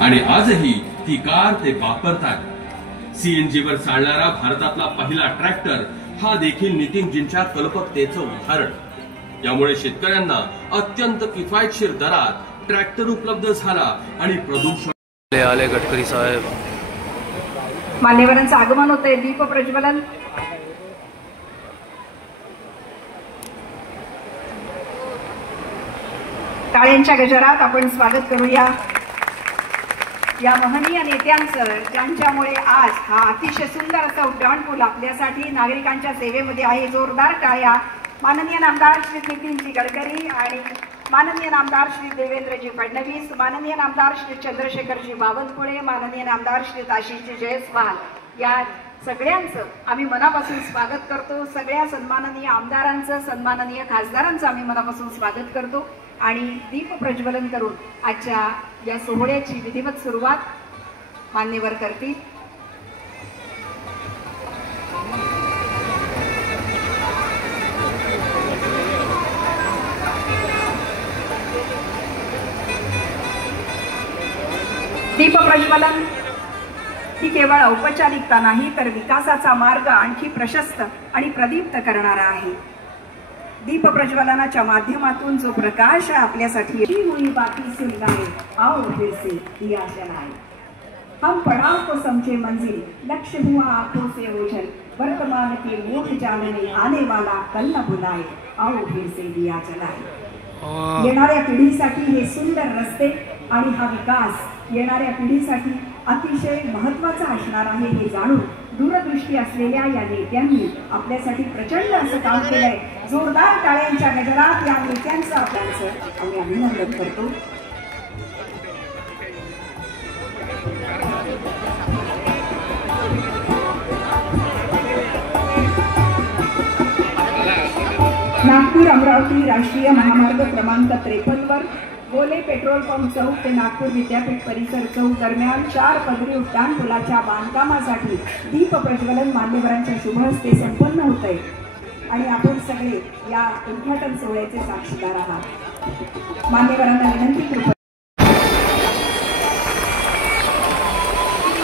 आणि आजही ती कार ते वापरतात। सीएनजी वर चालणारा भारतातला पहिला ट्रॅक्टर हा देखील नितीनजींच्या कल्पकतेचं उदाहरण। यामुळे शेतकऱ्यांना अत्यंत किफायतशीर दरात ट्रॅक्टर उपलब्ध झाला आणि प्रदूषण आले गडकरी साहेब। मान्यवरांचं आगमन होतंय। दीप प्रज्वलन टाळ्यांच्या गजरात आपण स्वागत करूया या महनीय नेत्यांचं, ज्यांच्यामुळे आज हा अतिशय सुंदर असा उड्डाणपूल आपल्यासाठी नागरिकांच्या सेवेमध्ये आहे। जोरदार टाळ्या माननीय नामदार श्री नितीनजी गडकरी आणि माननीय नामदार श्री देवेंद्रजी फडणवीस, माननीय नामदार श्री चंद्रशेखरजी बावनकुळे, माननीय नामदार श्री आशिषजी जयस्वाल, या सगळ्यांचं आम्ही मनापासून स्वागत करतो। सगळ्या सन्माननीय आमदारांचं, सन्माननीय खासदारांचं आम्ही मनापासून स्वागत करतो आणि दीप प्रज्वलन करून आजच्या या सोहळ्याची विधिवत सुरुवात मान्यवर करतील। दीप प्रज्वलन ही केवळ औपचारिकता नाही तर विकासाचा मार्ग आणखी प्रशस्त आणि प्रदीप्त करणारा आहे। दीप प्रज्वलनाच्या माध्यमातून जो प्रकाश आपल्यासाठी हुई बाकी सुनलाए आओ फिर से दिया जलाए, हम पड़ाव को समझे मंजिल, लक्ष्य हुआ आंखों से ओझल, वर्तमान के मोह जानने आने वाला कल न बुलाए, आओ फिर से दिया जलाए। येणाऱ्या पिढीसाठी हे सुंदर रस्ते आणि हा विकास येणाऱ्या पिढीसाठी अतिशय महत्त्वाचा असणार आहे हे जाणून दूरदृष्टी असलेल्या या नेत्यांनी आपल्यासाठी प्रचंड असं काम केलंय। जोरदार टाळ्यांच्या गजरात या नेत्यांचं आपल्याचं आम्ही अभिनंदन करतो। नागपूर अमरावती राष्ट्रीय महामार्ग क्रमांक 53 वर गोले पेट्रोल पंप चौक ते नागपूर विद्यापीठ परिसर चौक दरम्यान 4 पदरी उड्डाण पुलाच्या बांधकामासाठी दीप प्रज्वलन मान्यवरांच्या शुभ हस्ते संपन्न होत आहे आणि आपण सगळे या उद्घाटन सोहळ्याचे साक्षीदार आहात। मान्यवरांना विनंती कृपया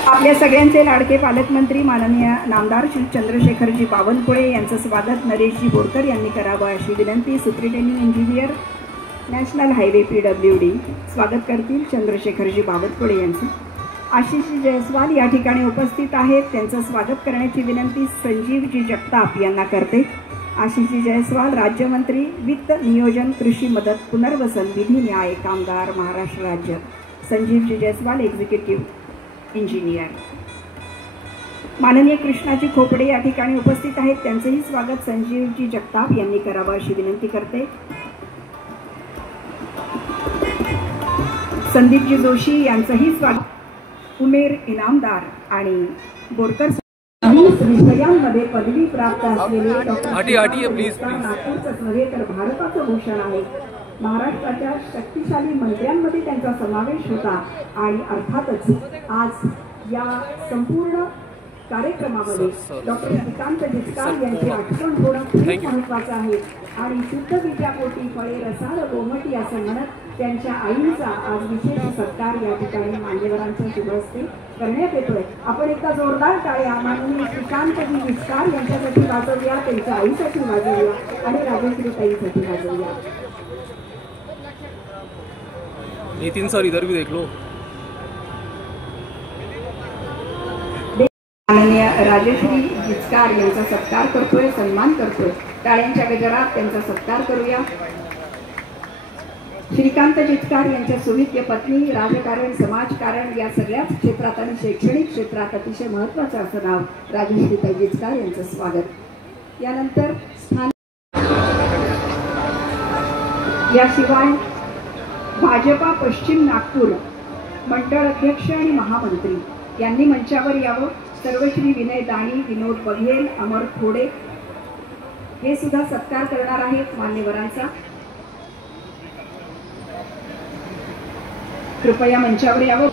आपल्या सगळ्यांचे लाडके पालकमंत्री माननीय नामदार श्री चंद्रशेखरजी बावनकुळे यांचं स्वागत नरेशजी बोरकर यांनी करावं अशी विनंती। Superintending engineer national highway PWD स्वागत करतील चंद्रशेखरजी बावनकुळे यांचे। आशिषजी जयस्वाल या ठिकाणी उपस्थित आहेत, त्यांचं स्वागत करण्याची विनंती संजीवजी जगताप यांना करते। आशिषजी जयस्वाल राज्यमंत्री वित्त नियोजन कृषी मदत पुनर्वसन विधी न्याय कामगार महाराष्ट्र राज्य। Sanjeevji Jaiswal executive engineer. माननीय कृष्णाजी खोपडे या ठिकाणी उपस्थित आहेत, त्यांचंही स्वागत संजीवजी जगताप यांनी करावं अशी विनंती करते। संदीपजी जोशी यांचंही स्वागत। उमेर इनामदार आणि बोरकर विषयांमध्ये पदवी प्राप्त असलेले नागपूरचंच नव्हे तर भारताचं भूषण आहे। महाराष्ट्राच्या शक्तिशाली मंत्र्यांमध्ये त्यांचा समावेश होता आणि अर्थातच आज या संपूर्ण कार्यक्रमामध्ये डॉक्टर श्रीकांत जिचकार यांची आठवण होणं खूप महत्त्वाचं आहे आणि शुद्ध विद्यापोटी फळे रसाळ गोमटी असं म्हणत त्यांच्या आईचा आज विशेष सत्कार या ठिकाणी मान्यवरांच्या शुभ हस्ते करण्यात येतोय। आपण एकदा जोरदार टाळ्या माननीय श्रीकांतजी जिचकार यांच्यासाठी वाजवूया, त्यांच्या आईसाठी वाजवूया आणि राजश्रीताईंसाठी वाजवूया। नितीन सर इधर भी देख लो। माननीय राजश्री जिचकार यांचा सत्कार करतोय, सन्मान करतोय। टाळ्यांच्या गजरात त्यांचा सत्कार करूया। श्रीकांत जिचकार यांच्या सुविद्य पत्नी, राजकारण समाजकारण या सगळ्याच क्षेत्रात आणि शैक्षणिक क्षेत्रात अतिशय महत्त्वाचं असं नाव राजश्रीताई जिचकार यांचं स्वागत। यानंतर याशिवाय भाजपा पश्चिम नागपूर मंडळ अध्यक्ष आणि महामंत्री यांनी मंचावर यावं। सर्वश्री विनय दाणी, विनोद बघेल, अमर खोडे हे सुद्धा सत्कार करणार आहेत मान्यवरांचा। कृपया मंचावर यावं।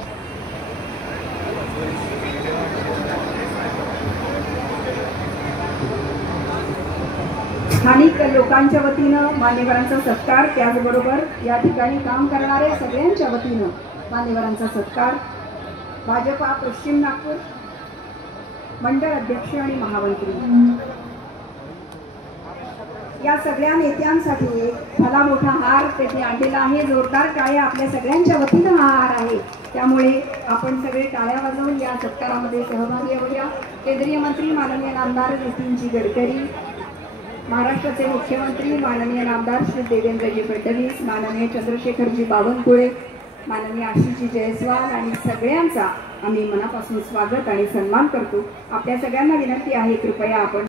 स्थानिक लोकांच्या वतीनं मान्यवरांचा सत्कार, त्याचबरोबर या ठिकाणी काम करणाऱ्या सगळ्यांच्या वतीनं मान्यवरांचा सत्कार। भाजपा पश्चिम नागपूर मंडळ अध्यक्ष आणि महामंत्री, या सगळ्या नेत्यांसाठी एक भला मोठा हार तेथे आणलेला आहे. जोरदार टाळ्या आपल्या सगळ्यांच्या वतीनं हा हार आहे. त्यामुळे आपण सगळे टाळ्या वाजवून या सत्कारामध्ये सहभागी होऊया. केंद्रीय मंत्री माननीय नामदार नितीनजी गडकरी, महाराष्ट्राचे मुख्यमंत्री माननीय नामदार श्री देवेंद्रजी फडणवीस, माननीय चंद्रशेखरजी बावनकुळे, माननीय आशिषजी जयस्वाल आणि सगळ्यांचा आम्ही मनापासून स्वागत आणि सन्मान करतो. आपल्या सगळ्यांना विनंती आहे, कृपया आपण